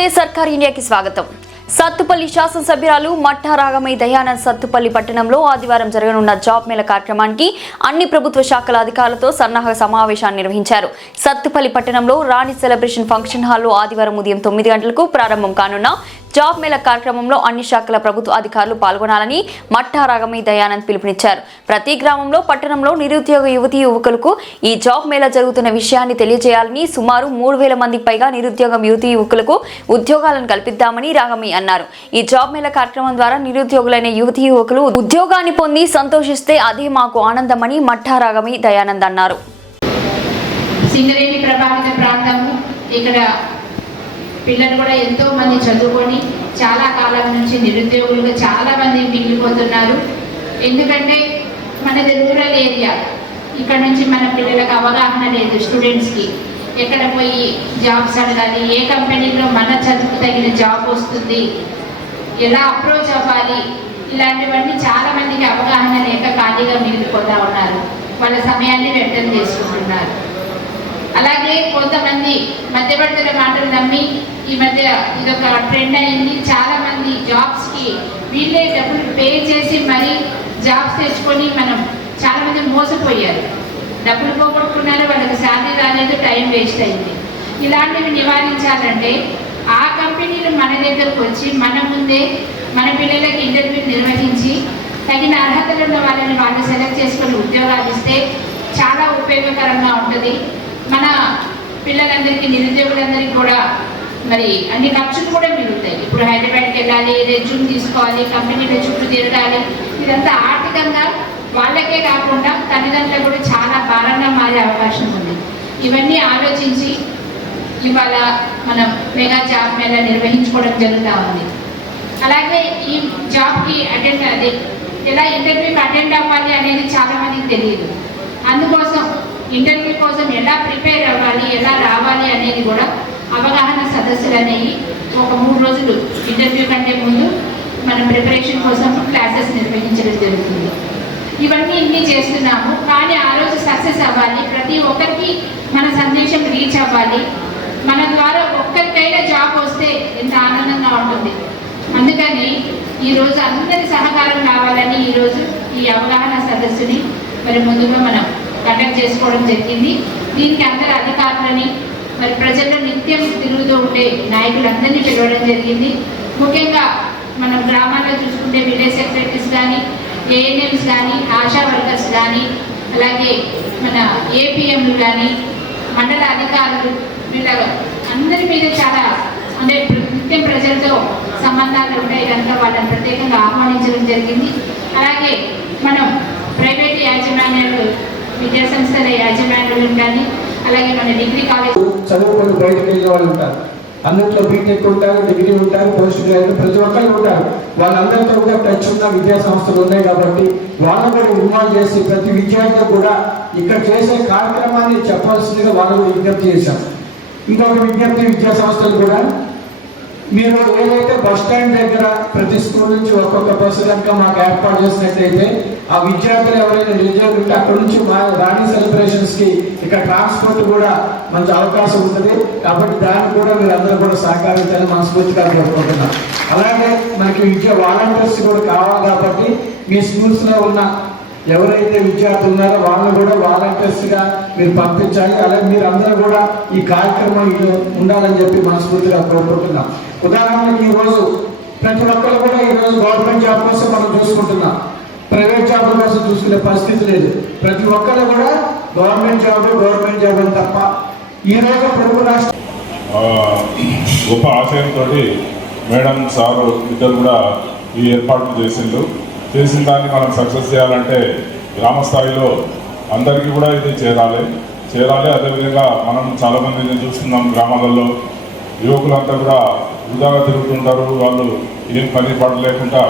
నమస్తే సర్కార్ ఇండియాకి స్వాగతం. సత్తుపల్లి శాసనసభ్యురాలు మట్టా రాగమయ్య దయానంద్ సత్తుపల్లి పట్టణంలో ఆదివారం జరగనున్న జాబ్ మేళా కార్యక్రమానికి అన్ని ప్రభుత్వ శాఖల అధికారులతో సన్నాహక సమావేశాన్ని నిర్వహించారు. సత్తుపల్లి పట్టణంలో రాణి సెలబ్రేషన్ ఫంక్షన్ హాల్లో ఆదివారం ఉదయం 9 గంటలకు ప్రారంభం కానున్న జాబ్ మేళా కార్యక్రమంలో అన్ని శాఖల ప్రభుత్వ అధికారులు పాల్గొనాలని మట్టా రాగమయ్య దయానంద్ పిలుపునిచ్చారు. ప్రతి గ్రామంలో పట్టణంలో నిరుద్యోగ యువతీ యువకులకు ఈ జాబ్ మేళా జరుగుతున్న విషయాన్ని తెలియజేయాలని, సుమారు 3000 మందికి పైగా నిరుద్యోగ యువతీ యువకులకు ఉద్యోగాలను కల్పిద్దామని రాగమయ్య అన్నారు. ఈ జాబ్ మేళా కార్యక్రమం ద్వారా నిరుద్యోగులైన యువతీ యువకులు ఉద్యోగాన్ని పొంది సంతోషిస్తే అదే మాకు ఆనందమని మట్టా రాగమయ్య దయానంద్ అన్నారు. సింగరేణి ప్రభావిత ప్రాంతము, ఇక్కడ పిల్లలు కూడా ఎంతో మంది చదువుకొని చాలా కాలం నుంచి నిరుద్యోగులుగా చాలా మంది మిగిలిపోతున్నారు. ఎందుకంటే మనది రూరల్ ఏరియా, ఇక్కడ నుంచి మన పిల్లలకు అవగాహన లేదు. స్టూడెంట్స్కి ఎక్కడ పోయి జాబ్స్ అడగాలి, ఏ కంపెనీలో మన చదువుకు తగిన జాబ్ వస్తుంది, ఎలా అప్రోచ్ అవ్వాలి, ఇలాంటివన్నీ చాలా మందికి అవగాహన లేక ఖాళీగా మిగిలిపోతూ ఉన్నారు. వాళ్ళ సమయాన్ని వ్యర్థం చేసుకుంటున్నారు. అలాగే కొంతమంది మధ్యవర్తుల మాటలు నమ్మి ఈ మధ్య ఇదొక ట్రెండ్ అయింది. చాలా మంది జాబ్స్కి వీళ్ళే డబ్బులు పే చేసి మరీ జాబ్స్ తెచ్చుకొని చాలా మంది మోసపోయారు. డబ్బులు పోగొట్టుకున్నారు, వాళ్ళకి శాలరీ రాలేదు, టైం వేస్ట్ అయింది. ఇలాంటివి నివారించాలంటే ఆ కంపెనీలు మన దగ్గరకు వచ్చి మన ముందే మన పిల్లలకి ఇంటర్వ్యూ నిర్వహించి తగిన అర్హతలు ఉన్న వాళ్ళని వాళ్ళు సెలెక్ట్ చేసుకొని ఉద్యోగాలు ఇస్తే చాలా ఉపయోగకరంగా ఉంటుంది. మన పిల్లలందరికీ, నిరుద్యోగులందరికీ కూడా మరి అన్ని ఖర్చులు కూడా మిగులుతాయి. ఇప్పుడు హైదరాబాద్కి వెళ్ళాలి, రెజ్యూమ్ తీసుకోవాలి, కంపెనీల చుట్టూ తిరగాలి, ఇదంతా ఆర్థికంగా వాళ్ళకే కాకుండా తల్లిదండ్రులకు కూడా చాలా భారంగా మారే అవకాశం ఉంది. ఇవన్నీ ఆలోచించి ఇవాళ మనం మెగా జాబ్ మేళా నిర్వహించుకోవడం జరుగుతూ ఉంది. అలాగే ఈ జాబ్కి ఎలా ఇంటర్వ్యూకి అటెండ్ అవ్వాలి అనేది చాలామందికి తెలియదు. అందుకోసం ఇంటర్వ్యూ కోసం ఎలా ప్రిపేర్ అవ్వాలి, ఎలా రావాలి అనేది కూడా అవగాహన సదస్సులు అనేవి ఒక 3 రోజులు ఇంటర్వ్యూ కంటే ముందు మనం ప్రిపరేషన్ కోసం క్లాసెస్ నిర్వహించడం జరుగుతుంది. ఇవన్నీ చేస్తున్నాము, కానీ ఆ రోజు సక్సెస్ అవ్వాలి. ప్రతి ఒక్కరికి మన సందేశం రీచ్ అవ్వాలి. మన ద్వారా ఒక్కరికైనా జాబ్ వస్తే ఎంత ఆనందంగా ఉంటుంది. అందుకని ఈరోజు అందరి సహకారం కావాలని ఈరోజు ఈ అవగాహన సదస్సుని మరి ముందుగా మనం కండక్ట్ చేసుకోవడం జరిగింది. దీనికి అందరు అధికారులని మరి ప్రజల్లో నిత్యం తిరుగుతూ ఉండే నాయకులందరినీ పిలవడం జరిగింది. ముఖ్యంగా మనం గ్రామాల్లో చూసుకుంటే విలేజ్ సెక్రటరీస్ కానీ, ఏఎన్ఎంస్ కానీ, ఆశా వర్కర్స్ కానీ, అలాగే మన ఏపీఎంలు కానీ, మండల అధికారులు, వీళ్ళ అందరి మీద చాలా నిత్యం ప్రజలతో సంబంధాలు ఉంటాయి కనుక వాళ్ళని ప్రత్యేకంగా ఆహ్వానించడం జరిగింది. అలాగే మనం ప్రైవేట్ యాజమాన్యాలు, విద్యా సంస్థల యాజమాన్యాలు కానీ, అలాగే మన డిగ్రీ కాలేజ్ చదువుకొని బయటకు వెళ్ళే వాళ్ళు ఉంటారు. అన్నింటిలో బీటెక్ ఉంటారు, డిగ్రీ ఉంటారు, పోస్ట్ గ్రాడ్యుయేట్, ప్రతి ఒక్కరు ఉంటారు. వాళ్ళందరితో కూడా టచ్ ఉన్న విద్యా సంస్థలు ఉన్నాయి కాబట్టి వాళ్ళని కూడా ఇన్వాల్వ్ చేసి ప్రతి విద్యార్థి కూడా ఇక్కడ చేసే కార్యక్రమాన్ని చెప్పాల్సిందిగా వాళ్ళకు విజ్ఞప్తి చేశాం. ఇంకొక విజ్ఞప్తి, విద్యా సంస్థలు కూడా మీరు ఏదైతే బస్ స్టాండ్ దగ్గర ప్రతి స్కూల్ నుంచి ఒక్కొక్క బస్సు కనుక మాకు ఏర్పాటు చేసినట్టయితే ఆ విద్యార్థులు ఎవరైనా నిరుద్యోగులు ఉంటే అక్కడ నుంచి మా రాణి సెలబ్రేషన్స్కి ఇక్కడ ట్రాన్స్పోర్ట్ కూడా మంచి అవకాశం ఉంటుంది. కాబట్టి దానికి కూడా మీరు అందరూ కూడా సహకరించాలని మనస్ఫూర్తిగా కోరుకుంటున్నాం. అలాగే మనకి వాలంటీర్స్ కూడా కావాలి కాబట్టి మీ స్కూల్స్లో ఉన్న ఎవరైతే విద్యార్థులు ఉన్నారో వాళ్ళని కూడా వాలంటీర్స్గా మీరు పంపించాలి. అలాగే మీరు అందరూ కూడా ఈ కార్యక్రమంలో ఉండాలని చెప్పి మనస్ఫూర్తిగా కోరుకుంటున్నాం. ఉదాహరణకి ఈరోజు ప్రతి ఒక్కరు కూడా ఈరోజు గవర్నమెంట్ జాబ్ కోసం మనం చూసుకుంటున్నాం. ప్రైవేట్ జాబ్ల కోసం చూసుకునే పరిస్థితి లేదు. ప్రతి ఒక్కరు కూడా గవర్నమెంట్ జాబ్ అని తప్ప ఈరోజు ప్రభుత్వ రాష్ట్ర గొప్ప ఆశయంతో మేడం సారు ఇద్దరు కూడా ఈ ఏర్పాట్లు చేసిన దాన్ని మనం సక్సెస్ చేయాలంటే గ్రామ స్థాయిలో అందరికీ కూడా ఇది చేరాలి. అదేవిధంగా మనం చాలామందిని చూస్తున్నాం, గ్రామాలలో యువకులంతా కూడా వృధాగా తిరుగుతుంటారు. వాళ్ళు ఏం పని పడలేకుండా